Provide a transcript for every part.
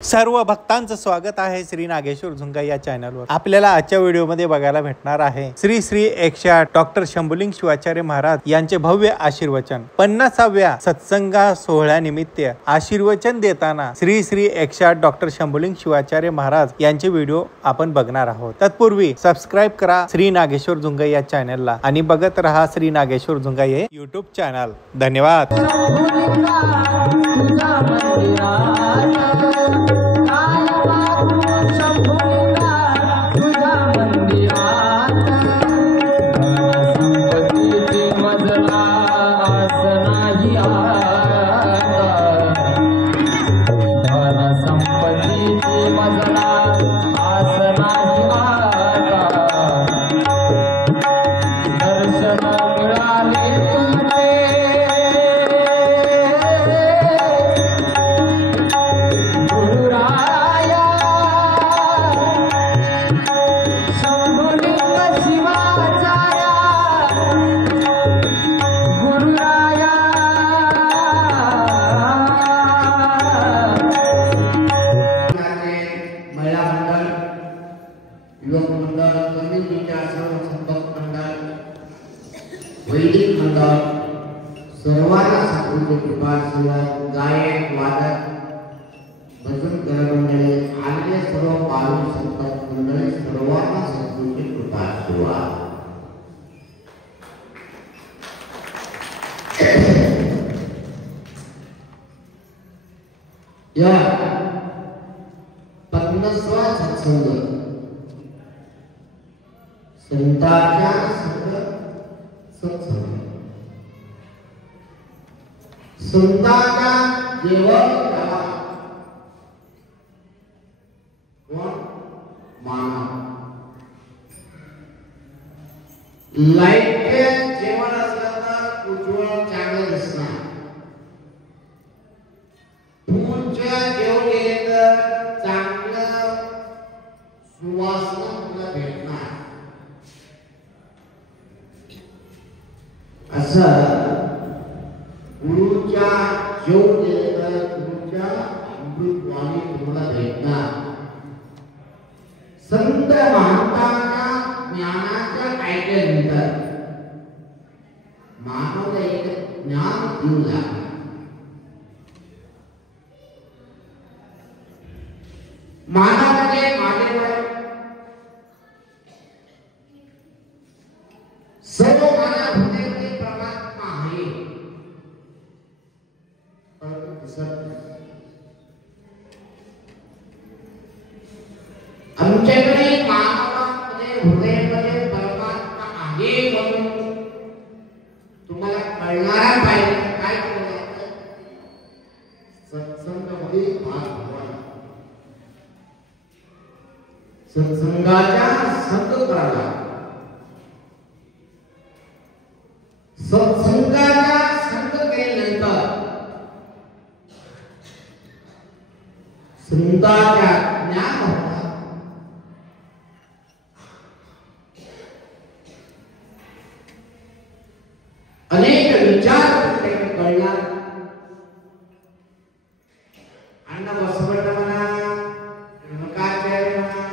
सर्व भक्तांचं स्वागत आहे श्री नागेश्वर झुंगा या चॅनलवर। आपल्याला आजच्या व्हिडिओमध्ये बघायला भेटणार आहे श्री श्री 108 डॉक्टर शंभुलिंग शिवाचार्य महाराज यांचे भव्य आशीर्वचन। 50व्या सत्संगा सोहळ्यानिमित्त आशीर्वचन देताना श्री श्री 108 डॉक्टर शंभुलिंग शिवाचार्य महाराज यांचे व्हिडिओ आपण बघणार आहोत। तत्पूर्वी सबस्क्राइब करा श्री नागेश्वर झुंगा या चॅनलला आणि बघत रहा श्री नागेश्वर झुंगा हे यूट्यूब चॅनल। धन्यवाद। युवक मंडळ, कम्युनिटी संपर्क मंडळ, वैदिक मंडळ सर्वांना सद्गुरूंची कृपा आशीर्वाद, गायक वादक भजन करणारे मंडळी आणि सर्व पालक संपर्क मंडळी सर्वांना सद्गुरूंची कृपा आशीर्वाद। या 50वा सत्संग संतांच्या सत्संग संतांच्या जेवण करा कोण मानव लाईट जेवण असलं तर उज्ज्वल चांगलं दिसणार, फूलच्या जेवण गेले तर चांगलं सुवासना तुला भेटणार। असं गुरुच्या जेवण गेले तर गुरुच्या अमृतवाणी तुम्हाला भेटणार। संत महंतांच्या ज्ञानाच्या ऐकल्यानंतर मानवाला एक ज्ञान देऊ लागला। मानवाने मानव सर्व मानव हृदयामध्ये परमात्मा आहे, परंतु दिसत नाही। आमच्याकडे मानवामध्ये हृदयामध्ये परमात्मा आहे म्हणून तुम्हाला कळणारा पाहिजे काय करायचं, सत्संगामध्ये भाग घ्यावा, सत्संगाच्या संग करावा, सत्संगाच्या संग केल्यानंतर संतांच्या ज्ञान होतात। अनेक विचार कळणार। अण्णा बसवण्ण म्हणा, रेणुकाचार्य म्हणा,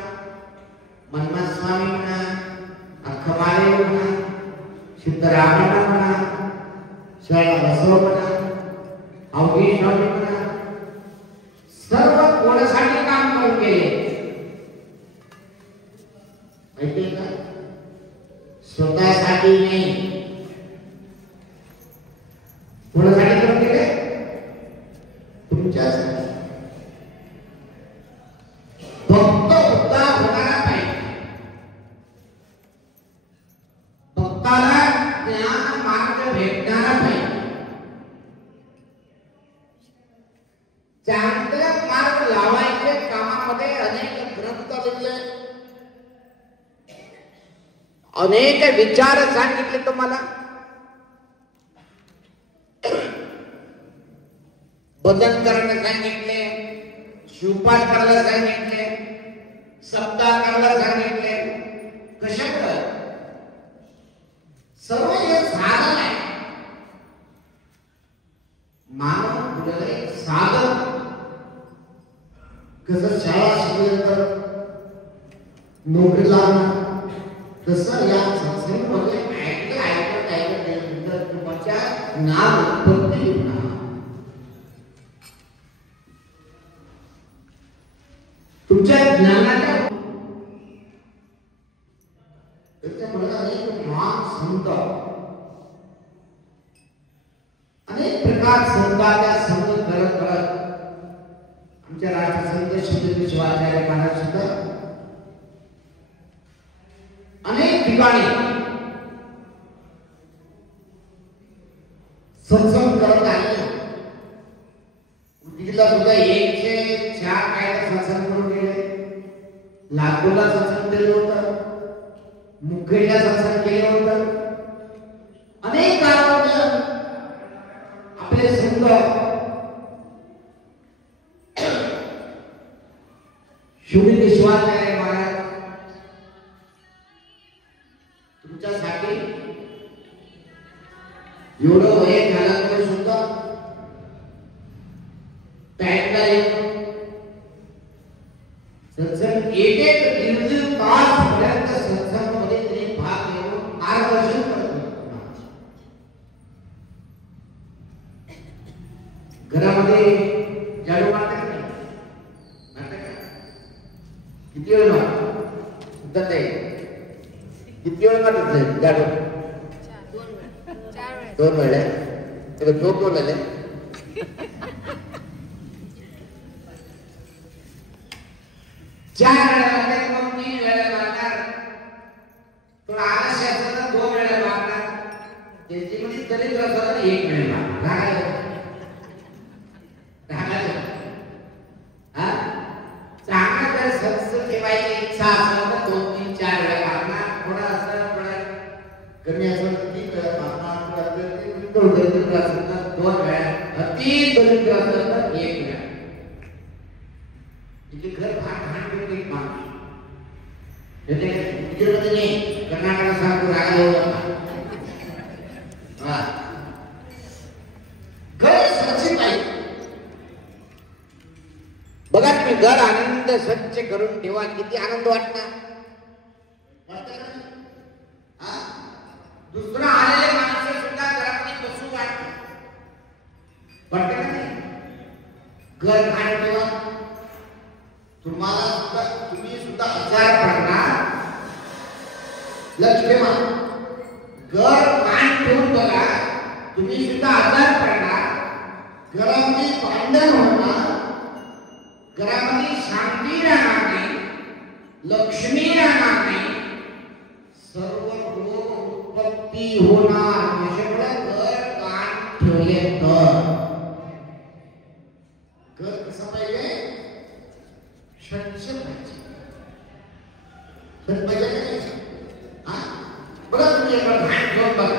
मन्मथ स्वामी म्हणा, अख्खमाले म्हणा, सिद्धरामण्ण म्हणा, शरण बसव म्हणा, अवघी स्वामी म्हणा, सर्व कोणासाठी काम करून गेले माहिती का? स्वतःसाठी नाही, कोणासाठी करून गेले? तुमच्यासाठी। भक्त उद्धार होणारा पाहिजे, भक्ताला ज्ञान मार्ग भेटणारा पाहिजे, चांगला मार्ग लावायचे कामामध्ये अनेक ग्रंथ लिहिले, अनेक विचार सांगितले तुम्हाला। भजन करायला सांगितले, शिवपाठ करायला सांगितले, सप्ताह करायला सांगितले, कशामुळे सर्व हे साधन आहे। मानव हृदय साधन कसं शाळा शिकल्यानंतर नोकरी लागणार तसं या सत्संगामध्ये ऐकत तुमच्या ज्ञान उत्पत्ती होणार. तुमच्या ज्ञानाच्या त्याच्यामुळे अनेक महान संत अनेक प्रकार संतांच्या संत करत करत आमच्या राष्ट्रसंत श्री शिवाचार्य महाराज सुद्धा अनेक ठिकाणी सत्संग करत आले. उदगीरला सुद्धा 104 काय सत्संग करून गेले. लातूरला सत्संग केलं होतं, मुखेडला सत्संग केलं होतं. अनेक गावामध्ये आपले संत शिवलिंग शिवाचार्य महाराज तुमच्यासाठी एवढं वय झालं तरी सुद्धा टाइमला येऊन सत्संग एक दीड तास पर्यंत सत्संगामध्ये त्यांनी भाग घेऊन मार्गदर्शन करत. घरामध्ये झाडू मारतात नाही, किती वेळ मारतात ते, किती वेळ मारतात झाडू? 2 वेळा. झोप बोलले 4 वेळा मग 3 वेळा मारणार. तुला आलस्य असेल तर 2 वेळा मारणार. त्याची म्हणजे दरिद्र असेल तर 1 वेळा मारणार. चांगला जर सत्संग ठेवायची इच्छा असेल तर 2, 3, 4 वेळा मारणार. थोडा असं कमी असेल तर 3 वेळा मारणार. दरिद्र असेल तर 2 वेळा. अति दरिद्र असेल तर 1 वेळा. घर भाग एक माणूस कर्नाटक घर स्वच्छ पाहिजे. बघा तुम्ही घर आनंद स्वच्छ करून ठेवा, किती आनंद वाटणार. दुसरा आलेले माणसं सुद्धा घरात बसू वाटते. वाटते का नाही? घर घाण ठेवा. तुम्हाला सुद्धा तुम्ही सुद्धा आजार पडणार. लक्ष ठेवा. घर घाण ठेवून बघा, तुम्ही सुद्धा आजार पडणार. घरामध्ये भांडण होणार, घरामध्ये शांती राहणार नाही, लक्ष्मी राहणार नाही, सर्व रोग उत्पत्ती होणार. त्याच्यामुळे घर घाण ठेवले तर घर कसं पाहिजे? स्वच्छ पाहिजे. बघा तुम्ही घाण ठेवून बघा.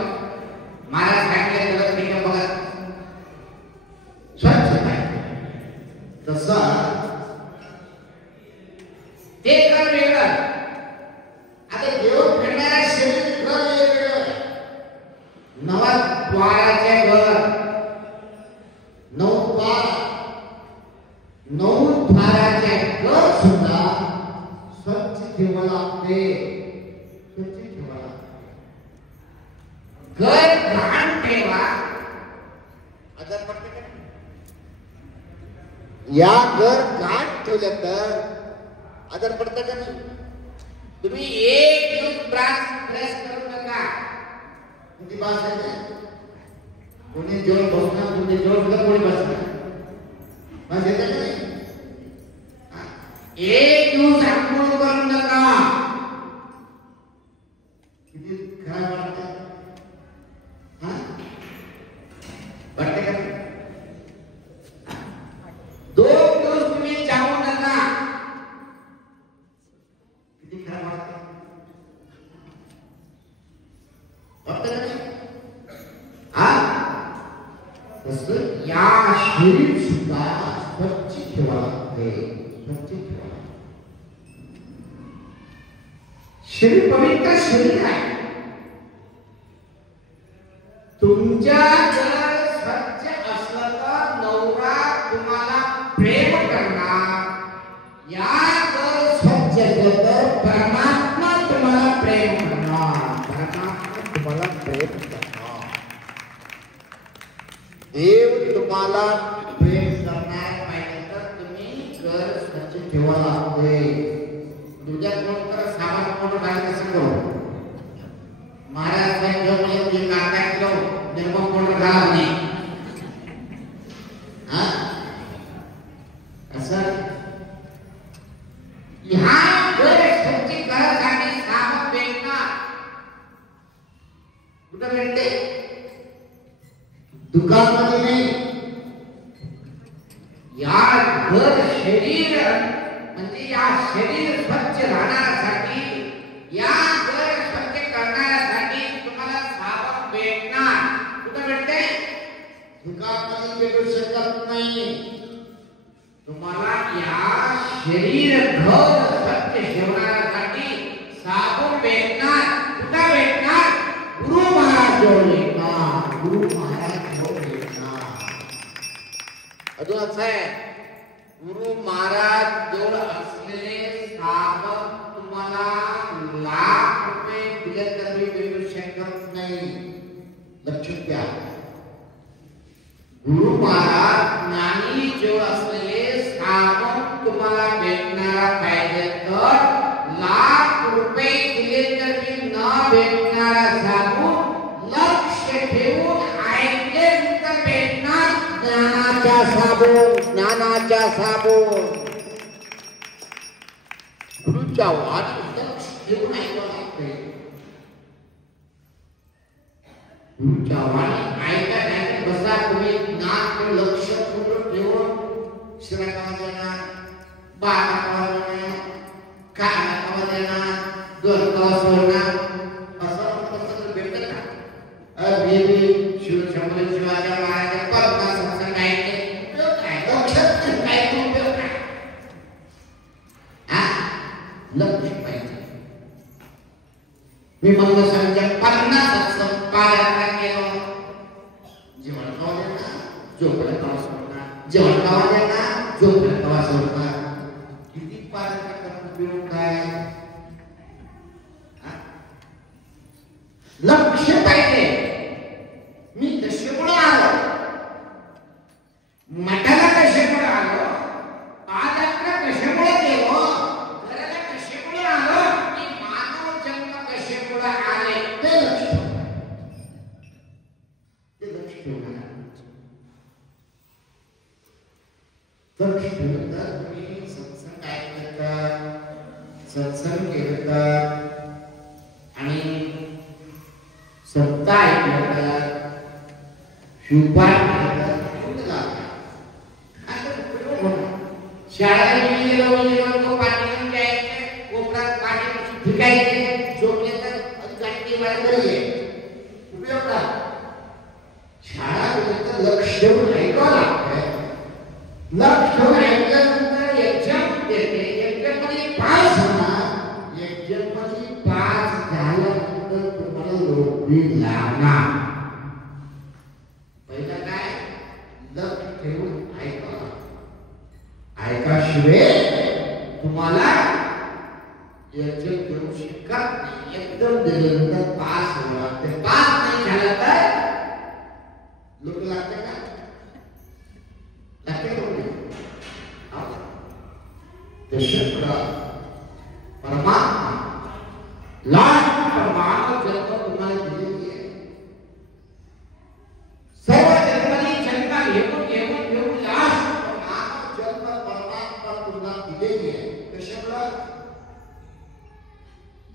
महाराज सांगितलं गलत नाही का? बघा स्वच्छ पाहिजे. तसं ते घर वेगळं. आता देव फिरणारा शरीर घर वेगळं. नवद्वाराचे घर, 9 द्वाराचे घर सुद्धा स्वच्छ ठेवा लागते. स्वच्छ ठेवा लागते. घर घाण ठेवा आजार पडते का? या घर घाण ठेवलं तर आजार पडतं का नाही? तुम्ही एक दिवस ब्रश करू नका. किती बास आहे? कोणी जोर बसणार, कोणी जोर कोणी बसणार. बस येतं का नाही? एक दिवस आंघोळ करू नका. किती खराब वाटतं. वाटते का? 2 दिवस तुम्ही जाऊ नका. किती खराब वाटतं. वाटतं का नाही? तसं या शरीर सुद्धा स्वच्छ ठेवा लागते. स्वच्छ ठेवा. शरीर पवित्र शरीर आहे. तुमच्या जर स्वच्छ असलं तर नवरा तुम्हाला प्रेम करणार, तुम्हाला प्रेम करणार. देव तुम्हाला प्रेम करणार पाहिजे तर तुम्ही घर स्वच्छ ठेवा लागते. तुझ्या कोण तर सामान कोण काय कसं करू महाराज साहेब म्हणजे काका किलो निर्मम कोण घाला नाही असं ह्या घर स्वच्छ करायसाठी सामान भेटणार कुठं भेटते दुकानामध्ये नाही. या घर शरीर म्हणजे या शरीर स्वच्छ राहण्यासाठी या घर स्वच्छ करण्यासाठी तुम्हाला साबण भेटणार. कुठं भेटते दुकानामध्ये भेटू शकत नाही. तुम्हाला या शरीर घर स्वच्छ ठेवण्यासाठी साबण भेटणार. कुठं भेटणार गुरु महाराज जवळ भेटणार. गुरु महाराज जवळ भेटणार. अजून असं आहे गुरु महाराज जवळ असलेले साबण तुम्हाला लाख रुपये दिले तरी भेटू शकत नाही. लक्षात घ्या गुरु महाराज ज्ञानी जवळ असलेले साबण तुम्हाला भेटणारा पाहिजे तर लाख रुपये दिले तरी न भेटणारा साबण लक्ष ठेवून ऐकले तर भेटणार ज्ञानाच्या साबण. ज्ञानाच्या साबण गुरुच्या वाणी लक्ष ठेवून ऐकावं लागते. गुरुच्या वाणी ऐका नाही बसा तुम्ही नाक लक्ष पूर्ण ठेवून श्रवण देणार बारा देणार काना देणार दोन सोडणार असं कसं भेटत का बेबी शिवशंभर शिवाजी महाराज परता सत्संग ऐकले लक्षात काय उपयोग काय लक्ष पाहिजे. मी मला सांगते 50 संपादन केलं जेवण खावा देणार झोपडं खावा सोडणार जेवण खावा देणार झोपडं खावा सोडणार. किती पालन करत उपयोग काय लक्ष पाहिजे. मी कशामुळे आलो मठाला कशामुळे आलो पादयात्रा कशामुळे गेलो घराला कशामुळे आलो की मानव जन्म कशामुळे आले ते लक्ष ठेवणार. लक्ष ठेवलं तर तुम्ही सत्संग ऐकलं का सत्संग केलं का आणि सत्ता ऐकलं का शिवपाठ शाळेत गेलो तो पाठी घ्यायचे कोपऱ्यात पाठी फिकायचे झोपले तर गाठी वाढले उपयोग का शाळा तर लक्ष ठेवून ऐकावं लागतंय. लक्ष ठेवून ऐकल्यानंतर एक्झाम देते एक्झाममध्ये पास होणार. एक्झाममध्ये पास झाल्यानंतर तुम्हाला नोकरी लागणार. पहिलं काय लक्ष ठेवून ऐकावं. ऐकाशिवाय तुम्हाला एक्झाम देऊ शकत नाही. एकदम दिल्यानंतर पास होणार. ते पास नाही झालं तर लोक लागते का लागते परमात्मा लाख मानव जन्म तुम्हाला दिलेली आहे. सर्व जन्माने जन्म घेऊन लास्ट मानव जन्म परमात्मा तुम्हाला दिलेली आहे. कशामुळे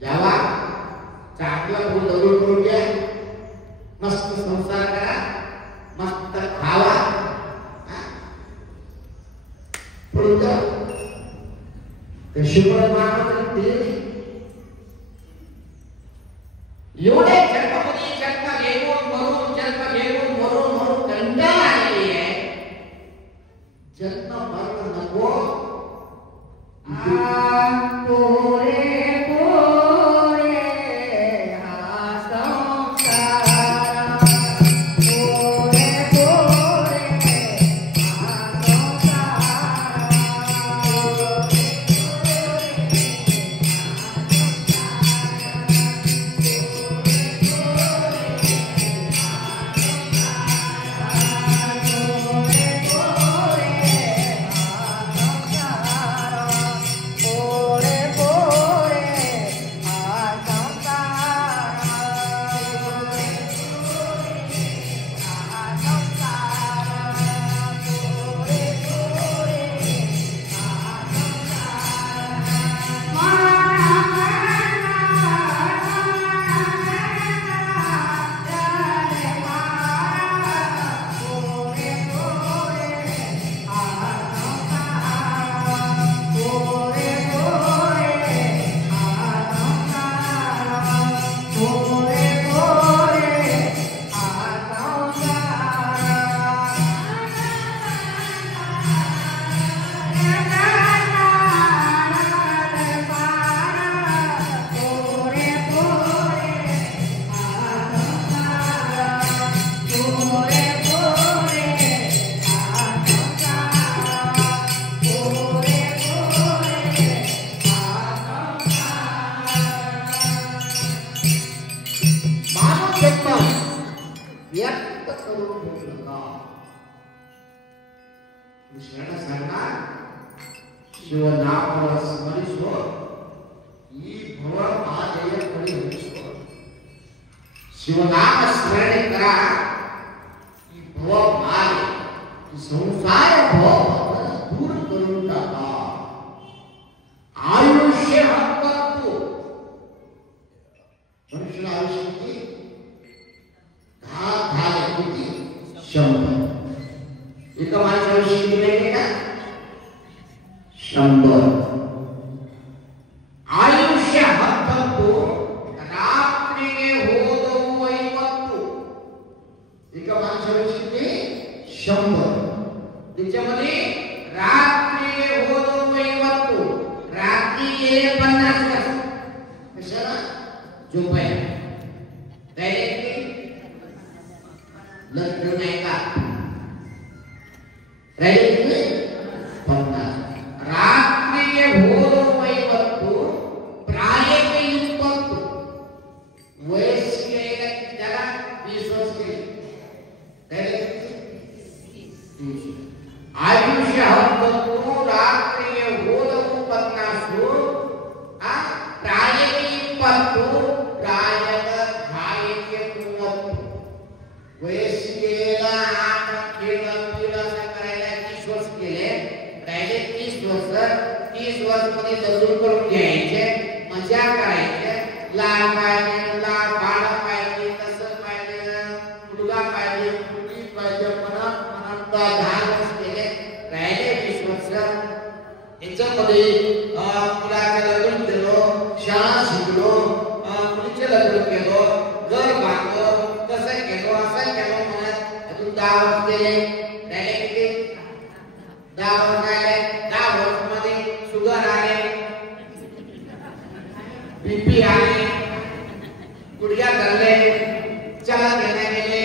जेव्हा चांगला फूल दगड करून घ्या मस्त संसार करा मस्त खावा कशामुळे मानव दिलेली एवढे जन्ममध्ये जन्म घेऊन मरून कंटाळा आलेली आहे. जन्म मरण नको शरण सांगणार शिवनाम स्मरिसो ही भव महादेव परी होईसो शिवनाम स्मरण करा ही भव महादेव संसार भव दूर करून टाका आयुष्य हक्कू मनुष्याला आयुष्य किती 10 किती 100 एका माणसाला शिकले का 100 आयुष्य हक्कू रात्रीने होदो वैवत्तू एका माणसाला शिकले 100 त्याच्यामध्ये रात्रीने होदो वैवत्तू रात्री गेले 50 वर्ष कशाला झोपायला डायरेक्टली लग्न नाही का डायरेक्टली 50 रात्रीने होदो वैवत्तू प्रायेने युक्तू वयस गेले त्याला 20 वर्ष गेले डायरेक्टली 30 आयुष्य हक्कू रात्रीने होदो 50 प्रायेने युक्तू वयस्केला आठ खेळ असं करायला 30 वर्ष गेले राहिले 30 वर्ष मध्ये लग्न करून घ्यायचे मजा करायचे लाल पाहिजे लाल बाळ पाहिजे कसं पाहिजे मुलगा पाहिजे मुलगी पाहिजे मनात 10 वर्ष गेले राहिले 20 वर्ष याच्यामध्ये मुलाचं लग्न केलं शाळा शिकलो मुलीचे लग्न केलं घर बांधलो कसं केलो असं केलो म्हणत अजून 10 वर्ष गेले डायरेक्टली 10 वर्ष आले 10 वर्ष मध्ये शुगर आले बीपी आले गुडघ्या धरले चला देण्या गेले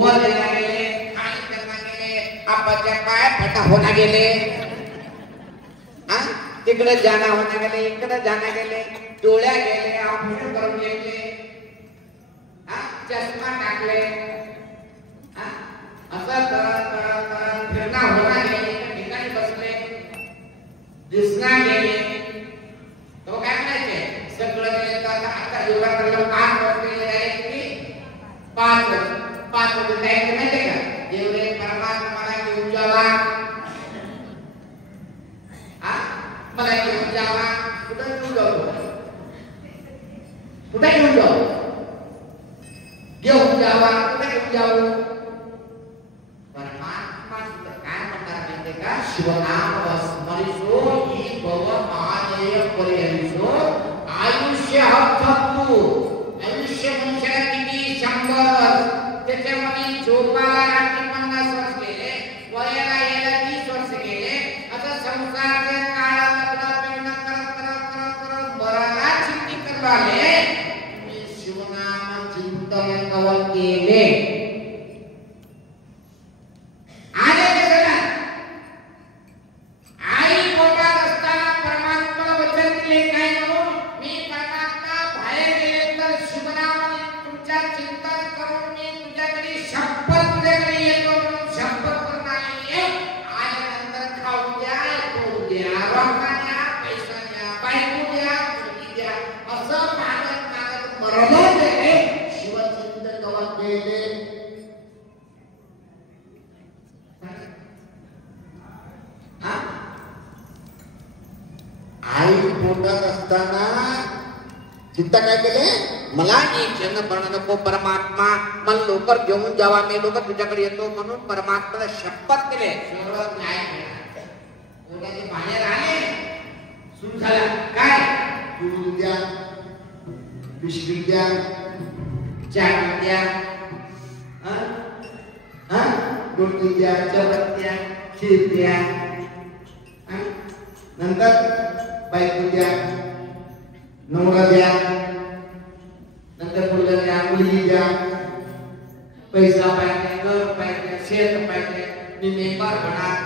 वर देण्या गेले खाली देण्या गेले आपाच्या पाय फटा होण्या गेले तिकडे जाणं होण्या गेले इकडे जाण्या गेले डोळ्या गेले ऑपरेशन करून घेतले चष्मा टाकले असं करत फिरणा होणार गेले ठिकाणी बसले दिसणार गेले तो काय म्हणायचे सगळं गेले तर आता योगा करायला 5 वर्ष गेले डायरेक्टली 5 वर्ष डायरेक्ट माहिती का जेवढे परमात्माला घेऊन जावा मला घेऊन जावा कुठे घेऊन जाऊ कुठे घेऊन जाऊ घेऊन जावा कुठे घेऊन जाऊ परमात्मा काय म्हणतात माहिती का शिवनाम स्मरिसो ही भव महादेव परी होईसो आयुष्य हक्कू आयुष्य मनुष्याला किती 100 वर्ष त्याच्यामध्ये झोपाला रात्री 50 वर्ष गेले वयाला यायला 30 वर्ष गेले असं संसाराच्या काळात मराला चिंती करवाले शिवनाम चिंतन कवन केले आले कशाला आई पोटात असताना परमात्मा वचन दिले काय म्हणून मी परमात्मा बाहेर गेले तर शिवनाम तुमच्या चिंतन करून मी तुझ्याकडे शपथ तुझ्याकडे येतो म्हणून शपथ करून आले आल्यानंतर खाऊ द्या पोट द्या रोका द्या पैसा द्या बायको द्या मुलगी द्या असं मागत मरण गेले शिवचिंतन कवन केले आई पोटात असताना चिंता काय केले मला जन पण नको परमात्मा मला लवकर घेऊन जावा मी लवकर तुझ्याकडे येतो म्हणून परमात्माला शपथ दिले सर्व न्याय पोटाचे बाहेर आले सुरू झाला काय दूध द्या बिस्किट द्या चहा द्या रोटी द्या चपाती द्या खीर द्या नंतर बायको द्या नवरा द्या नंतर मुलगा द्या मुलगी द्या पैसा पाहिजे घर पाहिजे शेत पाहिजे मी मेंबर होणार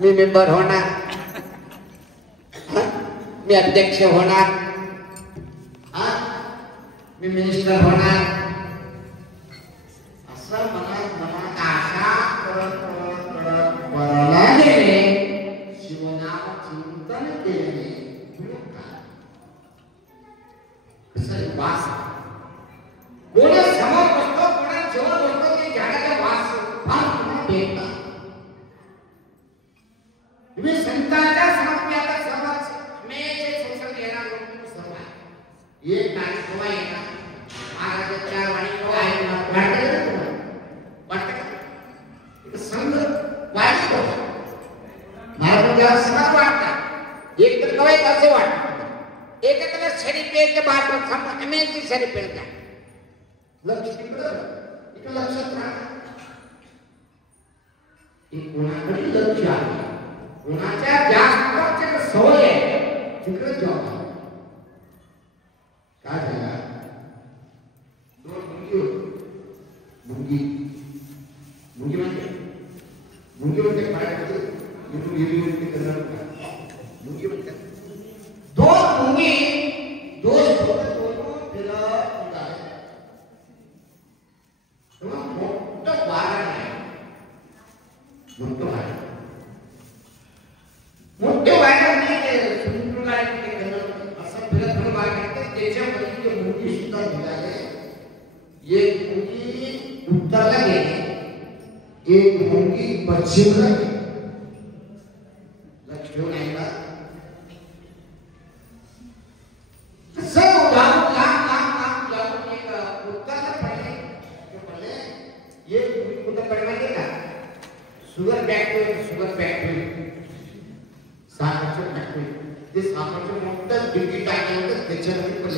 मी मेंबर होणार मी अध्यक्ष होणार मी मिनिस्टर होणार वास कोणा समोर बसतो कोणा जवळ बसतो ते झाडाचा वास फार तुम्हाला भेटला तुम्ही संतांच्या समाप्याला समाज मेचे संसर्ग येणार लोक सर्व एक नाही केव्हा येणार महाराजांच्या वाणी केव्हा आहे वाटतं संघ वाटतो महाराजांच्या समाज वाटतात एक तर कवाय कसे वाटतं एक तर शरीर के बात समझ अमेजिंग शरीर पेड़ का लक्ष इकडे लक्षात राहा एक कोणाकडे लक्ष आहे कोणाच्या जास्त सवय आहे तिकडे जॉब काय झाला दोन मुंगी म्हणजे काय मुंगी करणार मुंगी म्हणतात दोन मुंगी दोन सोबत फिरत मोठं वारण आहे मोठं वारण मोठे वारण नाही सुंदर असं फिरत फिरत वारण त्याच्यामध्ये ते मुंगी सुद्धा निघाले एक मुंगी उत्तरला गेली एक मुंगी पश्चिमला गेली लक्ष ठेवून ऐका शुगर फॅक्टरी साखरची फॅक्टरी ते साखरचं मोठं डिग्री टाकल्यानंतर त्याच्यामध्ये पण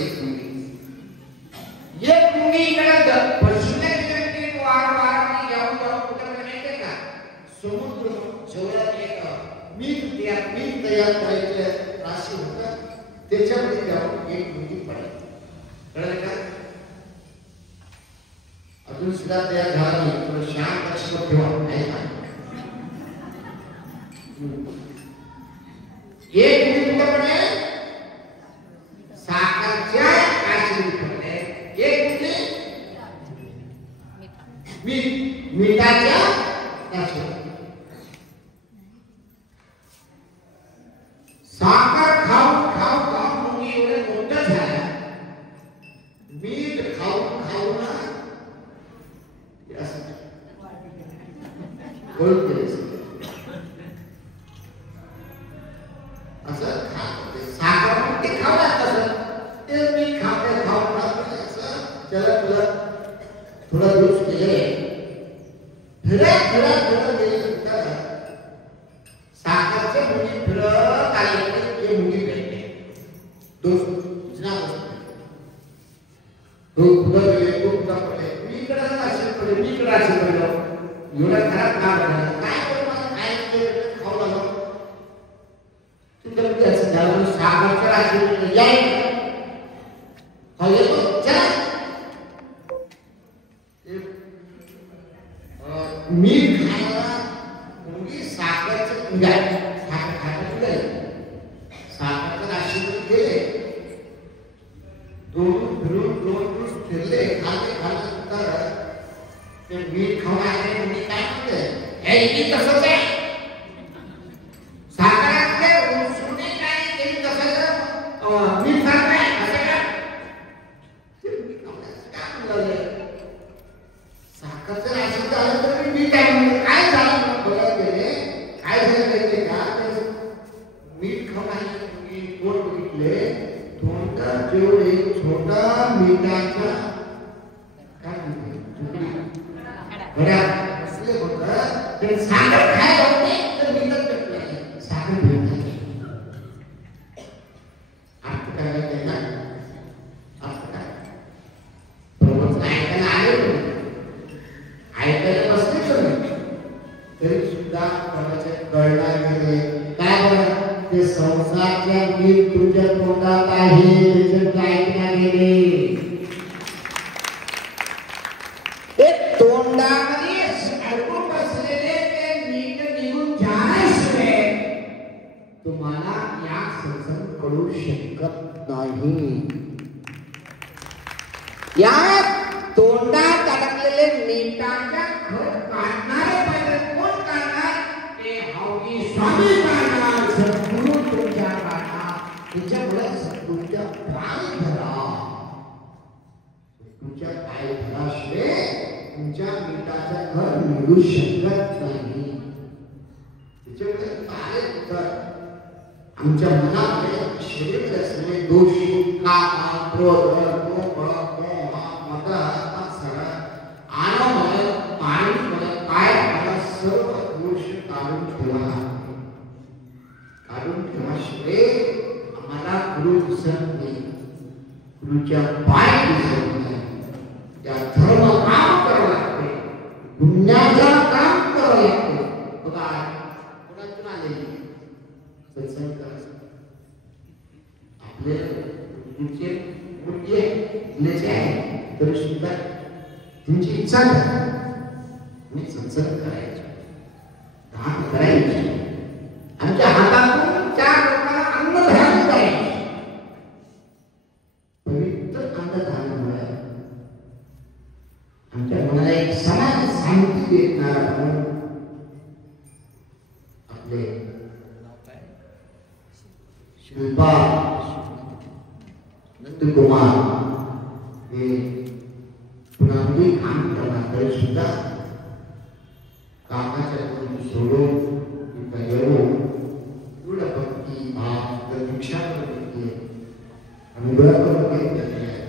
एक मुंगी इकडे पश्चिमेकडे वार जाऊन कुठं माहितीये का समुद्र जवळ एक मीठ तयार करायचे राशी होतं त्याच्यामध्ये जाऊन एक मुंगी पडली कळलं का अजून सुद्धा तयार झाला नाही थोडं शांत लक्ष ठेवा आहे का एक मुंगी पडले साखरच्या राशीमध्ये पडले एक मुंगी मिठाच्या राशीमध्ये साखर खाऊन मुंगी एवढे मोठं झालं मीठ खाऊन असं साखर ते खावं ते मी खाऊन त्याला थोडा दिवस केले फिरत गेल्यानंतर साखरचे मुंगी फिरत आले ते मुंगी भेटले पडले मी इकडे असे पडलो एवढं खराब काम झालं काय खाऊ लागलो तुमच्या असं झालं साखरच्या राशी याय खाऊ येतो चला मीठ खायला मुंगी साखरचं निघाय साखर खायला साखरच्या राशीमध्ये गेले दोन दिवस फिरले खाल्ले ते मीठ खाऊन मुंगी काय म्हणते हे इथे तसंच आहे साखरातले सोने काय ते तसंच मीठ खात नाही असं काय ते मीठ काय म्हणलं साखरचं राशी झालं तर मीठ काय म्हणलं काय झालं बघायला गेले काय झालं माहिती का मीठ खाऊन मुंगी पोट बघितले तोंडात जेवढे छोटा मिठाचा काय म्हणते तुकडी बऱ्या असले होतं ते साखर खायला होते तर मिठात भेटले साखर भेटले आता काय ते ना आता काय प्रवचन ऐकायला आले ऐकायला बसले तरी सुद्धा कोणाचे कळणार गेले काय बरं ते संसारच्या मीठ तुझ्या तोंडात आहे त्याच्यात ऐकण्या गेले ते तोंडामध्ये अडकून बसलेले ते मीठ निघून जाण्याशिवाय तुम्हाला या सत्संग कळू शकत नाही या तोंडात अडकलेले मीठाच्या खट काढणारे पाहिजे कोण काढणार ते हौदी स्वामी काढणार सद्गुरू तुमच्या काढणार त्याच्यामुळे सद्गुरूच्या पाय धरा तुमच्या मित्राचं घर मिळू शकत नाही. त्याच्यामुळे काय होतं, आमच्या मनामध्ये शरीर असलेले दोष, काम, क्रोध, मोह, मद, मत्सर, आनंद, पाणी, काय मला सर्व दोष काढून ठेवा. काढून ठेवाशिवाय आम्हाला गुरु दिसत नाही, गुरुच्या पाय दिसत नाही. त्या धर्म काम करावं लागते, पुण्याचं काम करावं लागते. बघा कोणातून आलेली सत्संग करायचं आपले गुरुचे मुलगे मुलीचे आहे तरी सुद्धा तुमची इच्छा मी सत्संग करायचं, दान करायचे. आमच्या हातातून त्या लोकांना अन्नदान करायचे. पवित्र अन्नदानामुळे आमच्या मनाला एक समान शांती देणार आपले शिल्पा नंदकुमार हे पुन्हा काम करणार तरी सुद्धा कामाच्या सोडून येऊन एवढं भक्ती भाव दीक्षा करते अनुग्रह करून घेतलेले आहे.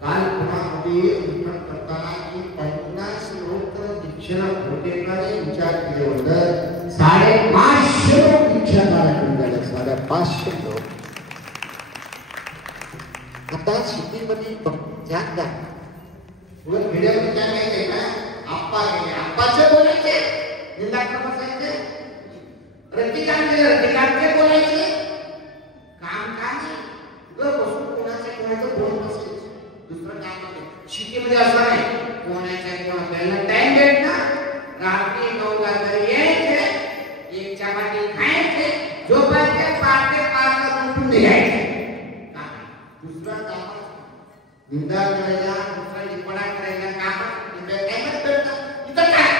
काल पुण्यामध्ये उल्लेख करताना की 50 लोक दीक्षेला भेटणारे विचार केले होते. 550 लोक दीक्षा कार्यक्रम झाले. 550 लोक. आता सिटीमध्ये जात वर खेड्यामध्ये काय माहिती आहे का, आप्पा गेले, आप्पाचे बोलायचे, निंदाकडे बसायचे, रतिकांचे बोलायचे, काम काय बसून कोणाचं बोल बसायचं, दुसरं काम नाही. सिटीमध्ये असं नाही, कोणाच्या किंवा आपल्याला टाइम भेटणार, रात्री 9ला घरी यायचे, एक चपाती खायचे, झोपायचे, पहाटे 5ला उठून निघायचे. दुसरा काम निंदा करायला, दुसरा निपणा करायला, काम टाइमच भेटतात. इथं काय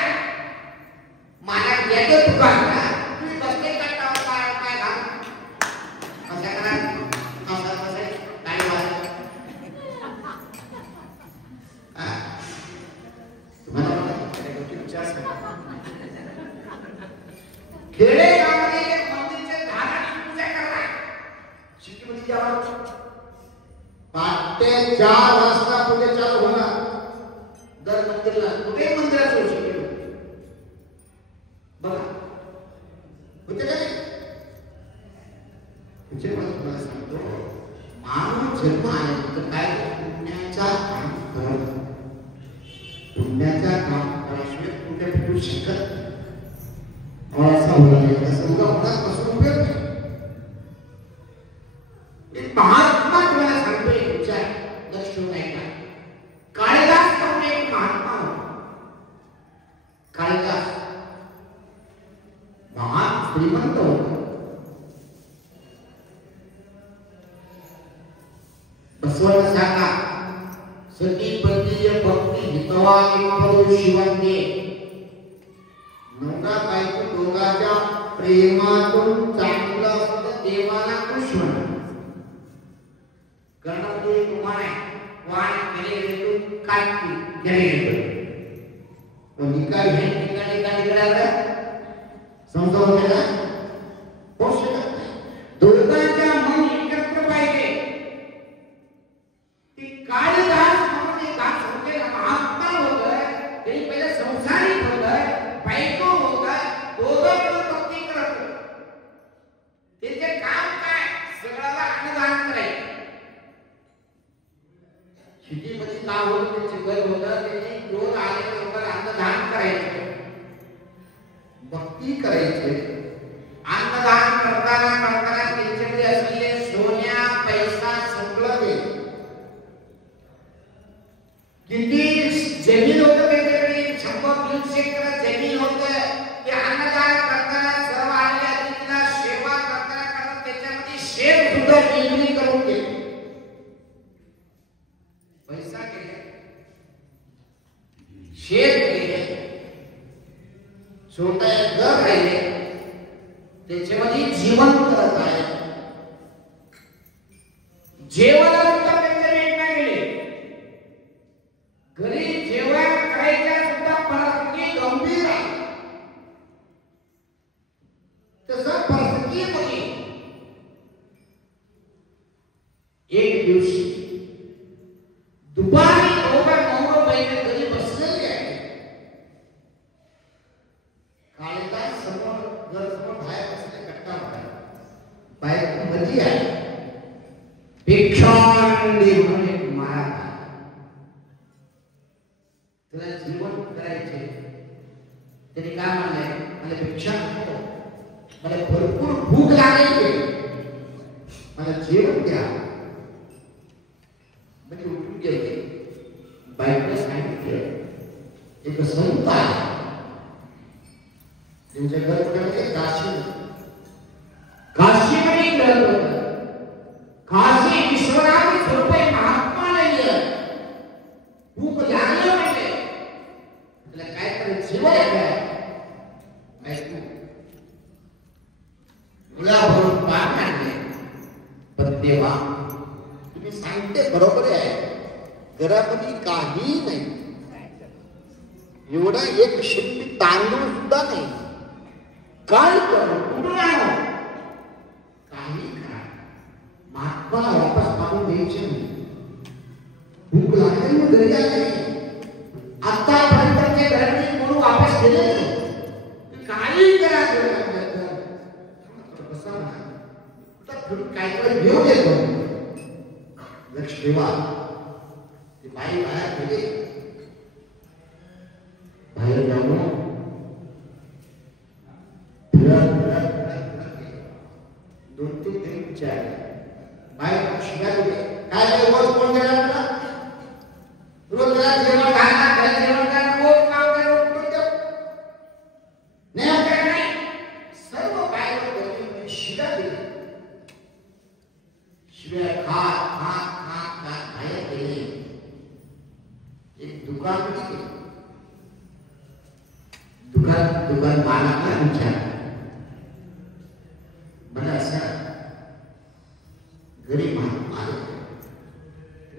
मला येतं दुकान ना, तुम्ही बसते का काय घाल असं करा, असं काय वाजत तुम्हाला खेडेगावामध्ये एक मंदिरचे झाडाची पूजा करणार. सिटीमध्ये जावं, पहाटे 4 वाजता पूजा चालू होणार. दर मंदिरला कुठे मंदिरात होऊ बघा होते का नाही. तुम्हाला सांगतो, मानव जन्म आल्यानंतर काय पुण्याचा काम करत, पुण्याचा काम कराशिवाय कुठे भेटू शकत मला असं होणार असं उगा होणार कसं उपयोग नाही. एक महात्मा तुम्हाला सांगतो, एक विचार लक्ष नाही का, कालिदास म्हणून एक महात्मा होता. कालिदास महान श्रीमंत होता. बसवाला सांगा, सती पतीय भक्ती हितवा परो शिवंते. नवरा बायको दोघांच्या प्रेमातून चांगलं असतं देवाला खुश होणं. गणपती कुमार वाण केले गेले काढती गेले पण निकाल हे निकाल समजा होते ना, होऊ शकत नाही. दोघांच्या मन एकत्र पाहिजे. ती कालिदास म्हणून एक दास होते, महात्मा होतं, ते पहिले संसारिक होतं, बायको होतं, दोघं पण भक्ती करत होते. त्याचे काम काय, सगळ्याला अन्नदान करायचं. सिटीमध्ये काम होतं, त्याचे घर होतं, त्यांनी रोज आलेल्या लोकांना अन्नदान करायचं, भक्ती करायचे. अन्नदान करताना त्यांच्याकडे असलेले सोन्या पैसा सगळं दे. किती जमीन होतं त्याच्याकडे, 100-200 एकर जमीन होतं. ते अन्नदान करताना सर्व आलेल्या अतिथींना सेवा करताना त्याच्यामध्ये शेत सुद्धा निर्मिती करून गेले. पैसा केले, शेत केले, छोटा एक घर राहिले, त्याच्यामध्ये जीवन करत आहे. जेवणाला सुद्धा त्यांच्या भेट नाही गेले. घरी कालिदास समोर घर समोर बाहेर बसले कट्टा होता बाहेर नदी आहे भिक्षांडी म्हणून एक माया त्याला जीवन करायचे त्याने काय म्हणलंय मला भिक्षा नको मला भरपूर भूक लागेल मला जेवण द्या म्हणजे उठून गेले बाईकला सांगितलं एक संत आहे त्यांच्या घरामध्ये काशीमध्ये घर होतं काशी विश्वनाथ स्वरूपे महात्मा नाहीये भूक लागलं म्हणजे त्याला काय करायचं जेवण आहे ऐकू मुलाभरून पाठ आणले पण देवा तुम्ही सांगते बरोबर आहे घरामध्ये काही नाही एवढा एक शिंपी तांदूळ सुद्धा नाही काय करू कुठून आणू काही करा महात्माला वापस मागून द्यायचे नाही भूक लागली मी घरी आले आतापर्यंत ते घरात म्हणून वापस गेले नाही काही करा काय घेऊन येतो लक्ष ठेवा ती बाई बाहेर गेली बाहेर जाऊन दोन तीन तरी विचार बाहेर शिका दिले काय रोज कोण गेला रोज जेवण घालणार जेवण करणार रोज काम करणार नाही सर्व बाहेर शिका दिली शिवाय खात बाहेर गेले एक दुकान दुकान मालकाला विचार मला असं घरी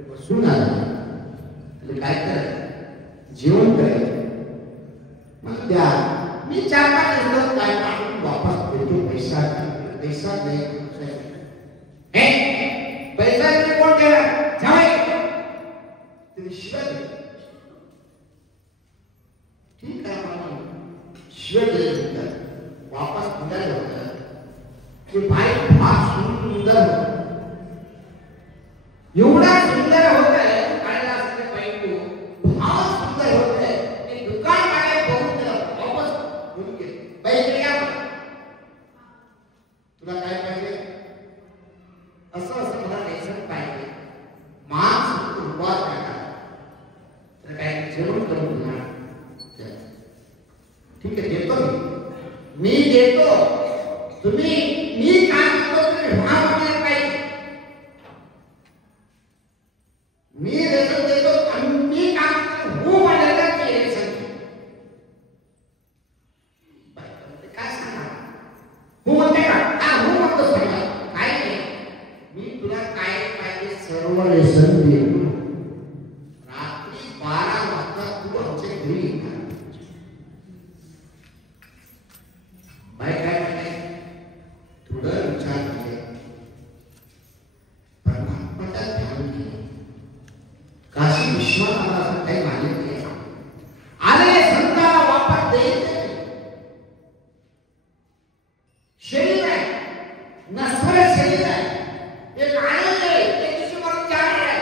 बसून आलं काय करायचं जेवण करायचं मग त्या मी 4-5 दिवस काय काढून वापस देतो पैसा नाही पैसा कोण द्या शिवाय ठीक आहे शिवाय वापस निघालं होतं की बाई फार सुंदर होत एवढा सुंदर होत आहे काढला असं बाई फार सुंदर होत आहे ते दुकान मागे बघून त्याला वापस घेऊन गेले बाई या तुला काय पाहिजे असं मला रेशन पाहिजे मांस उभा करा तर काय जेवण करून घ्या ठीक आहे देतो मी देतो तुम्ही मी काय करतो तुम्ही भाव पाहिजे मी रेशन देतो आणि मी काम हो म्हणायला की रेशन काय सांगा हो म्हणते का हो म्हणतो सांगा काय नाही मी तुला काय पाहिजे सर्व रेशन देतो रात्री 12 वाजता तू आमच्या घरी येणार बाय काय म्हणे थोडं विचार केले परमात्माचा ध्यान केले काशी विश्वनाथाचं काही मागितले आले संतांना वापस द्यायचे शरीर आहे नसर शरीर आहे एक आनंद आहे एक दिवशी मरून जाणार आहे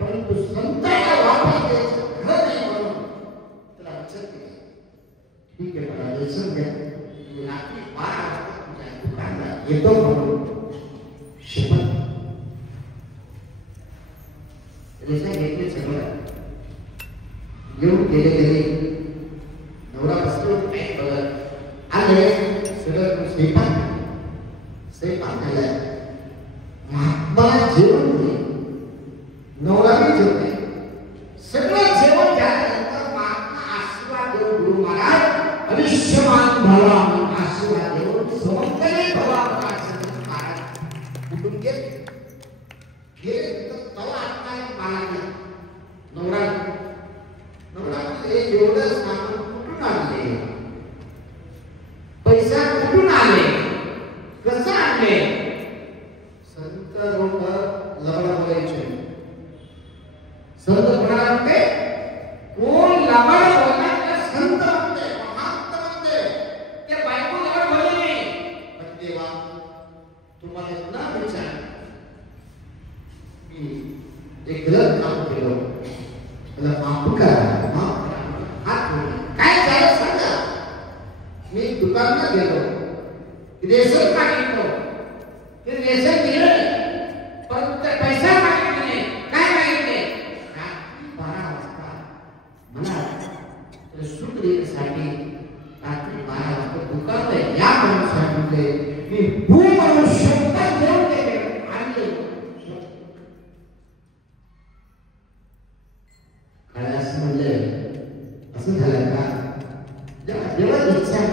परंतु संतांना वापस द्यायचं घर नाही म्हणून त्याला लक्षात केलं ठीक आहे मला लेसन द्या रात्री 12 वाजता तुझ्या दुकानला येतो म्हणून शपथ रेषा घेतले सगळं येऊन गेले नवरा बसलो काय बघत आले सगळं स्वयंपाक झालाय महात्मा जेवण दे नवराही जेवते सगळं जेवण झाल्यानंतर महात्मा आशीर्वाद देऊन गुरु महाराज आयुष्यमान भवा आशीर्वाद देऊन समंतरी भवा कुठून गेले तवा आत्माने मानले नवरा एवढं सामान कुठून आणले पैसा कुठून आले कसं आणले संत लोक लबाड बोलायचे संत कोणाला म्हणते कोण लबाड बोलणार संत म्हणते महात्मा म्हणते दुकानात गेलो, रेशन मागितलं, ते रेशन दिलं, परंतु पैसा मागितले नाही. काय मागितले? रात्री 12 वाजता मला सुख देण्यासाठी रात्री 12 वाजता दुकानात या म्हणून सांगितले. मी भू म्हणून शब्द घेऊन आणले. काय असं म्हणलं? असं झालं का? देवाची इच्छा,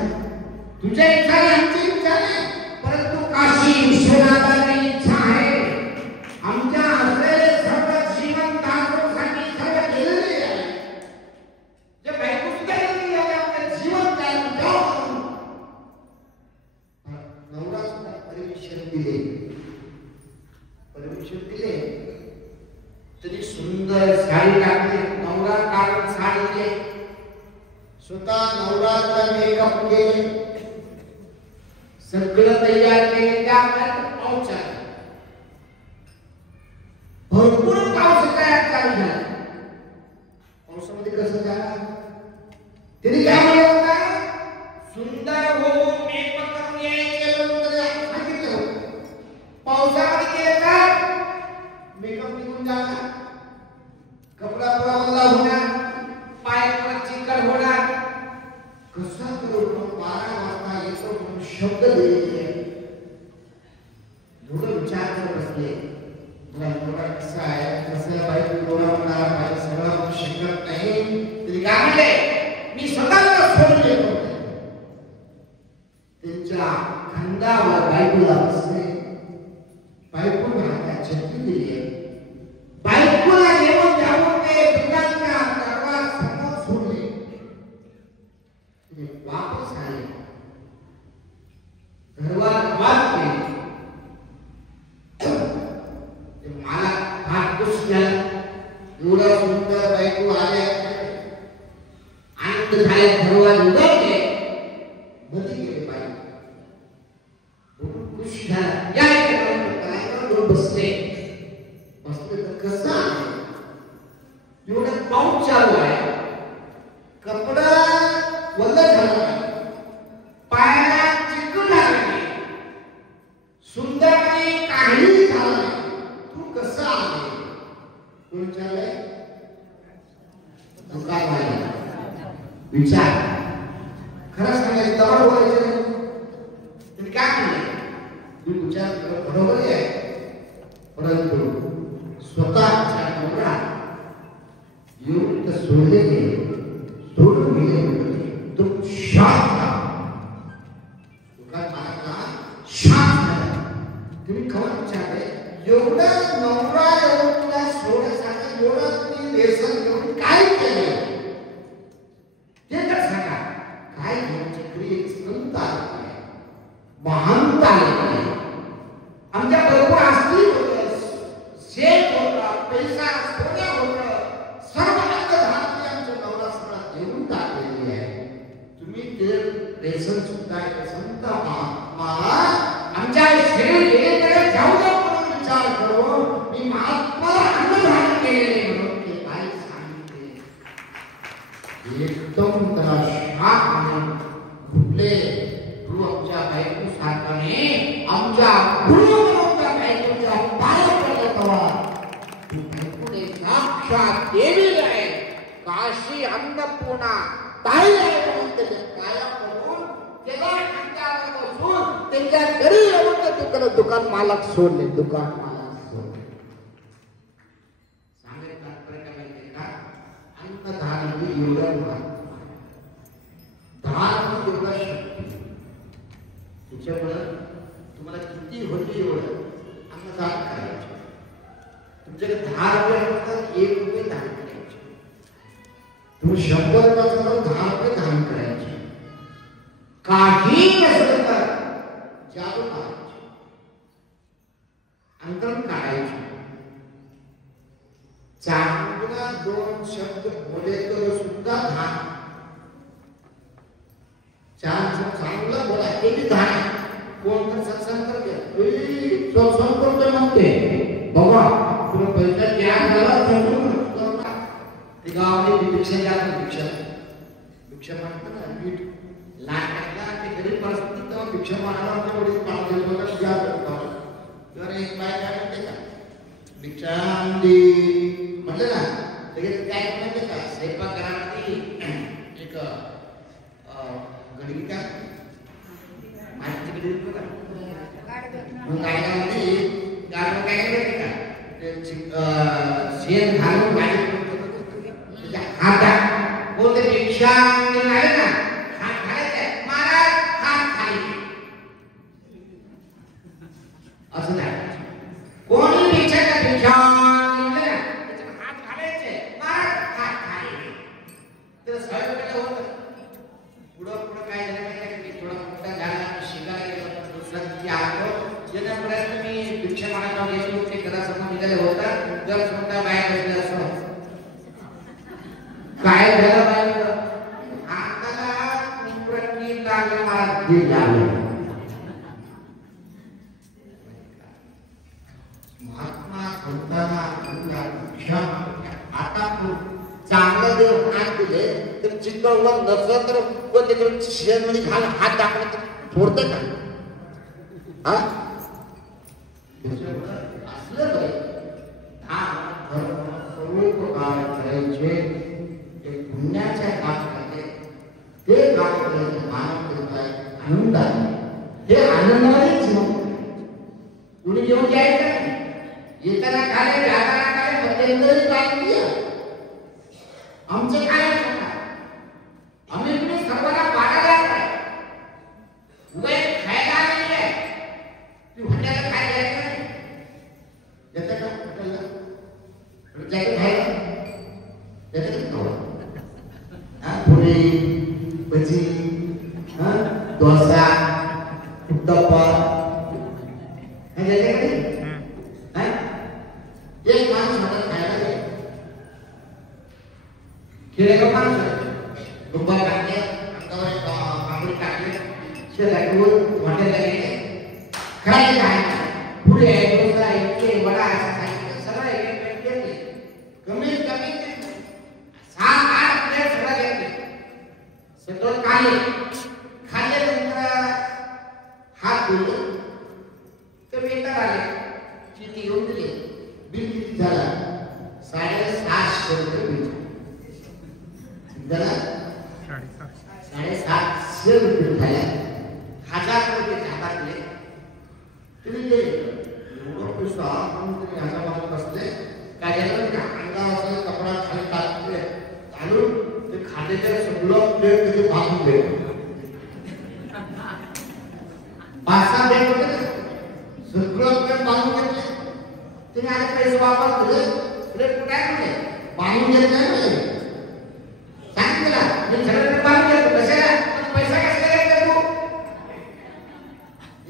तुझ्या इच्छा आमची इच्छा नाही, परंतु काशी विश्वनाथाची इच्छा आहे. आमच्या असलेले सर्व जीवन दाखवण्यासाठी सर्व केलेले आहे. जे बायको सुद्धा केलेली आहे, आपले जीवन काय जाऊ. नवरा सुद्धा परमिशन दिले, तरी सुंदर साडी टाकली. नवरा काढून साडी दिली, स्वतः नवराचा मेकअप केले, सगळं तयार केले. त्यापर्यंत पाऊस आला, भरपूर पाऊस तयार चालू झाला. पावसामध्ये कसं झालं? तिने काय म्हणत होता? सुंदर हो, मेकअप करून यायचे म्हणून सांगितलं. पावसामध्ये गेला मेकअप निघून जाणार, कपडा ओला होणार, पाय चिकट होणार. कसा करू? 12 वाजता येतो म्हणून शब्द दिलेले आहे. थोडं विचार करत बसले, तुला नवरा कसा आहे, कसं बायको नवरा होणार, माझ्या सगळं होऊ शकत नाही. तरी काय म्हणले? मी स्वतःला सोडून येतो. त्यांच्या खांद्यावर बायकोला बसले, बायकोने हातात छत्री दिली आहे. बायकोला येऊन जाऊन ते दुकानच्या दरवाजासमोर सोडले. वापस आले, दरवाजा बंद केले. मला फार खुश झालं, एवढं सुंदर बायको आले, आनंद झाले. दरवाजा उघडले, मध्ये गेले बायको, खुश झाला. या बसले बसले तर कसं आहे, एवढं पाऊस चालू आहे, कपडा वल्ल झाला, पायाला चिकट लागले, सुंदर काही झालं नाही. तू कसं आहे? कोण विचारलंय? दुकानवाले. विचार खरं सांगायचं, दबाव व्हायचं. तुम्ही काय म्हणले? तुम्ही विचार करत बरोबर आहे, परंतु स्वतःच्या नवरा येऊन तर सोडले गेले, सोडून गेले. तो शांत दुकान मालकाला शांत झाला. तुम्ही खबर विचारले, एवढा नवरा येऊन तुला सोडण्यासाठी एवढं तुम्ही व्यसन घेऊन काय केलं? ते तर सांगा. काय घेण्याची संत आली, महानता आली. आमच्या बरोबर असतील होतं, शेत होता, पैसा सोन्या होतं, सर्व धान्य आमच्या नवरा सगळा देऊन टाकलेली आहे. तुम्ही ते व्यसन सुद्धा संत महात्मा आमच्या शरीर जाऊ द्या म्हणून विचार करू. मी महात्माला अन्नदान केलेले म्हणून ते काय सांगितले. एकदम त्याला शाप म्हणून फुटले. तू आमच्या बायको सारखाने आमच्या गुरुच्या बायकोच्या पाया पडले तेव्हा तू बायकोने साक्षात देवी आहे, काशी अन्नपूर्णा ताई आहे म्हणून त्याच्या पाया पडून त्याला खांद्यावर बसून त्यांच्या घरी येऊन तिकडे दुकान मालक सोडले. दुकान मालक सोडले. सांगायचं तात्पर्य काय माहिती का? अन्नदान म्हणजे एवढं दान म्हणजे एवढा शक्ती. त्याच्यामुळं तुम्हाला किती होती एवढं अन्नदान करायचं. तुमच्याकडे 10 रुपये असतात, 1 रुपये दान करायचे. तुम्ही 100 रुपये असतात, 10 रुपये दान करायचे. काही नसलं तर जादू करायची, अंतरण काढायचे. चांगला 2 शब्द बोले तर सुद्धा दान. चांगलं बोला हे बी दान. कोण तर सत्संग करते, सत्संग करते म्हणते, बाबा तुला पैसा द्या झाला ते गावाने भिक्षा द्या. भिक्षा भिक्षा म्हणतात ना, मीठ लहानपणाला ते गरीब परिस्थितीत तेव्हा भिक्षा मागायला एवढीच पाव देत होता द्या करता तर एक बाय काय म्हणते का भिक्षा दे म्हटलं ना लगेच काय म्हणते का स्वयंपाकघरामध्ये एक गडगी का माहिती गडगी बघा मग गाड्यामध्ये गाडीवर काय करायचं का शेण घालून गाडी हातात बोलते भिक्षा आहे ना हात घालायचं महाराज हात खाली असं नाही कोणी भिक्षाचा भिक्षा हात घालायचे महाराज हात खाली तर सहज होत पुढं काय झालं की थोडा मोठा झाला शिकायला गेलो दुसऱ्या आलो जेणेपर्यंत मी भिक्षा मागायला गेलो ते घरासमोर निघाले होता जर स्वतः बाहेर बसले असं काय झालं बाहेर हाताला निवडणी लागलं मला दिल लागलं महात्मा संतांना भिक्षा आता चांगलं देव हात दिले तर चिकटवर नसलं तर त्याच्यावर शेणमध्ये घाल हात टाकलं तर फोडतं का हा असलं पाहिजे परोपकार करायचे ते पुण्याच्या काम करते ते काम करायचं मानव करताय आनंद आहे हे आनंदानेच कुणी घेऊन जायचं येताना काय जाताना काय मध्यंतरी काय आमचं काय आम्ही तुम्ही सर्वांना पाडायला काय उभे खायला नाही आहे ती हॉटेलला काय द्यायचं नाही येतं का हॉटेलला जायचं खायला येतं का पुरी भजी डोसा उत्तप्पा हे येतं का एक माणूस हॉटेल खायला जाईल खेडेगाव माणूस रुपा टाकले अंगावर कांबळी टाकले शेतातून हॉटेलला गेले खायला काय पुढे डोसा इडली वडा असं खायचं सगळं एक घेतले कमीत कमी 7-8 प्लेट सगळं घेतले सगळं खाल्ल्यानंतर हात धुले तर वेटर आले चिठी घेऊन दिले बिल किती झाला 750 रुपये बिल झाला 750 रुपये झाले 1000 रुपये हातातले तुम्ही ते एवढं पैसा तुम्ही हातामध्ये बसले काय झालं की अंगावर कपडा खाली टाकले घालून ते खाद्याच्या सगळं प्लेट तिथे बांधून दिले 5-6 प्लेट होते सगळं प्लेट बांधून घेतले तिने आले पैसे वापस दिले प्लेट कुठे आहे म्हणजे बांधून घेत नाही सांगितलं मी सगळं बांधून घेतो कशाला पैसा कशाला घेतला तू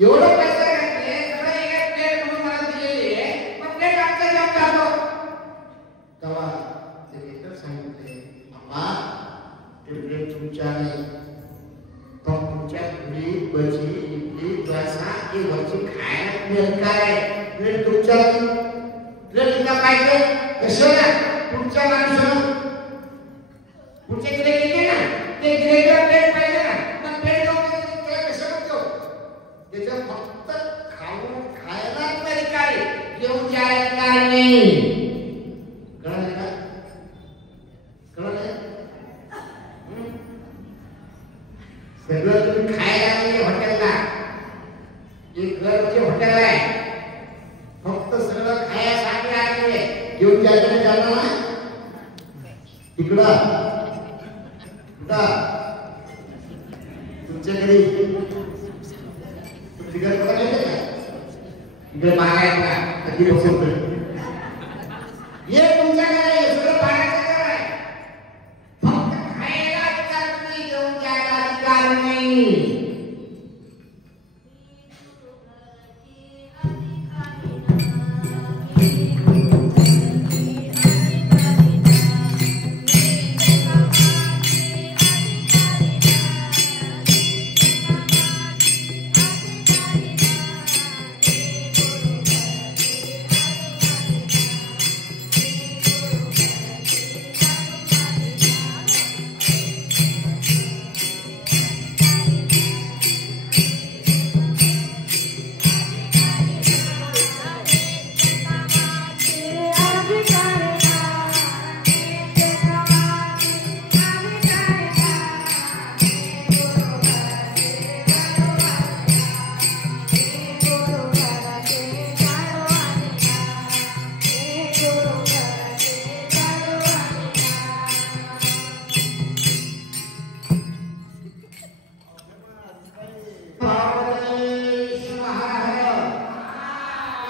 एवढं पैसा घेतले सगळं एक प्लेट म्हणून मला दिलेली आहे पण प्लेट आमचा जाम जातो तेव्हा ते वेटर सांगितले बाबा ते प्लेट तुमच्या नाही पण तुमच्या पुरी भजी इडली डोसा हे वरची खायला मिळत काय प्लेट तुमच्या प्लेट तुमच्या पाहिजे कशाला तुमच्या माणसाला पुढचे गिरे गेले ना ते गिरेला प्लेट पाहिजे ना मग प्लेट लावून कशाला देऊ त्याच्या फक्त खायला तरी काय घेऊन जायला काय नाही कळलं का कळलं सगळं तुम्ही खायला नाही हॉटेलला एक घर म्हणजे हॉटेल आहे फक्त सगळं खायसाठी आलेले घेऊन जायचं जाणार ना तिकडं तुमच्याकडे तिकडे बघा नाही का इकडे मागायला कधी बसवतो हे तुमच्याकडे सगळं पाण्याचं घर आहे फक्त खायला अधिकार तुम्ही घेऊन जायला अधिकार नाही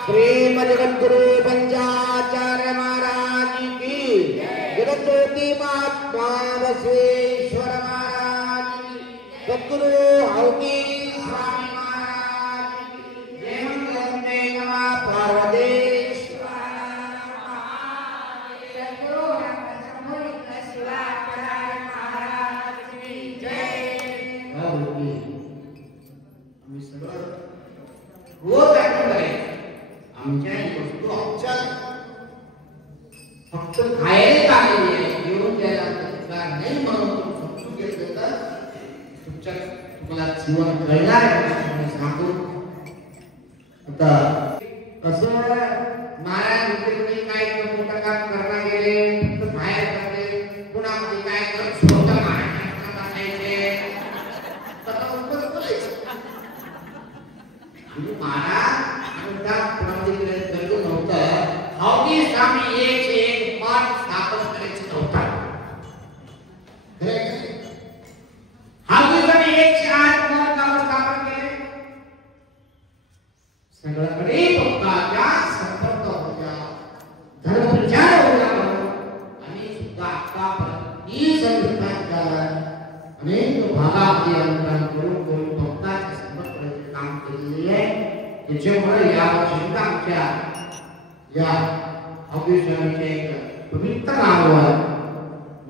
श्रीमद जगद्गुरु पंचाचार्य महाराज की जगज्योति महात्मा बसवेश्वर महाराज की सद्गुरु हौकी स्वामी महाराज की जय वंदे नमः पार्वतीश्वर सद्गुरु रामचंद्र शिवाचार्य महाराज की जय। आम्ही सगळं रोज ऐकून आहे आमच्या वस्तू आमच्या फक्त खायला आलेली आहे येऊन द्यायला का नाही म्हणून समजून घेतलं तर तुमच्या तुम्हाला जीवन कळणार आहे सांगू। आता कसं महाराज होते काय मोठं काम करणार गेले फक्त बाहेर पडले पुन्हा मध्ये काय कर स्वतः महाराज बसायचे आता उपवास करायचं महाराज हौदी स्वामी एक पाठ स्थापन करायचं नव्हतं। हौदी स्वामी 108 मठ स्थापन केले सगळीकडे भक्ताच्या संपर्क होत्या धर्मप्रचार होता आणि सुद्धा आतापर्यंत ही संस्थांच्या अनेक भागामध्ये अंतरान करून भक्ताच्या संपर्काचे काम केलेले आहे। त्याच्यामुळे या वर्षी आमच्या या अभिषेकाचे एक पवित्र नावावर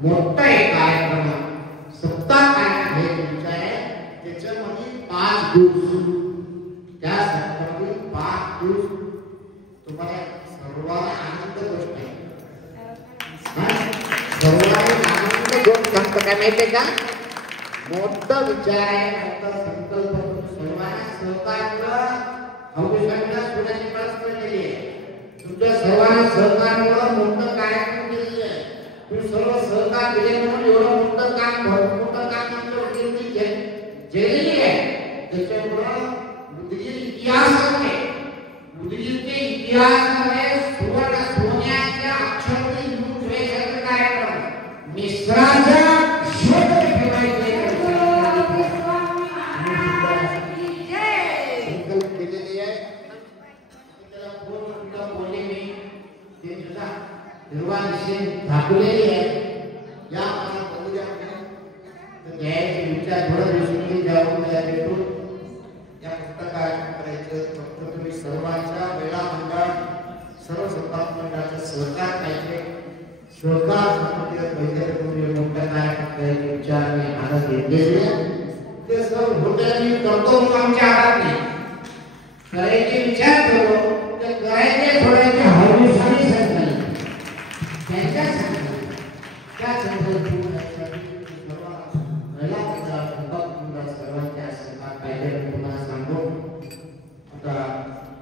मोठा एक कार्यक्रम सप्ताह कार्यक्रम हे तुमचा आहे। त्याच्यामध्ये 5 दिवस त्या सप्ताहामध्ये 5 दिवस तुम्हाला सर्वांना आनंद गोष्ट आहे सर्वांना आनंद गोष्ट सांगतो काय माहिती का मोठा विचार आहे मोठा संकल्प सर्वांना सहकार्य अवघडांना सोडायची प्रयत्न केली आहे। तुमच्या सर्वांना सहकार्यामुळे मोठं कार्यक्रम केलेलं आहे। तुम्ही सर्व सहकार दिले म्हणून एवढं मोठं काम तुमच्यावरती केलेली आहे। त्याच्यामुळं बुद्धगीर इतिहासामध्ये बुद्धगीरचे इतिहासामध्ये सोन्याच्या अक्षरांनी लिहून ठेवायचा कार्यक्रम मिश्राच्या दाखवलेली आहे या मला बघूया तर घ्यायचे विचार थोडं दिवसांनी जाऊन भेटून या फक्त काय करायचं फक्त तुम्ही सर्वांच्या वेळा मंडळ सर्व सत्ताक मंडळाचं सहकार पाहिजे सहकार संबंधित वैद्य तुम्ही मोठ्या काय करायचे विचार मी हातात घेतलेले ते सर्व होते मी करतो आमच्या हातात नाही करायचे विचार करू ते करायचे थोड्याचे हळूहळू सांगितलं त्यांच्या त्या सर्वांच्या सहकार पाहिजे तुम्हाला सांगू। आता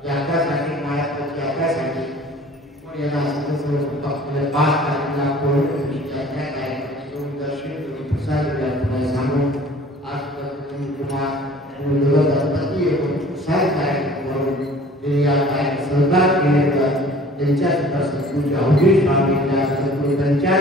याच्यासाठी महाराष्ट्राची याच्यासाठी याला सर्व 5 तारखेला कोविडच्या त्या कार्यक्रमातून दर्शन तुम्ही प्रसाद तुम्हाला सांगू आज तुम्हाला गणपती प्रसाद कार्यक्रम ते या सहकार केले त्यांच्या सुद्धा सद्गुरूच्या अवधेश स्वामींच्या सद्गुरू त्यांच्या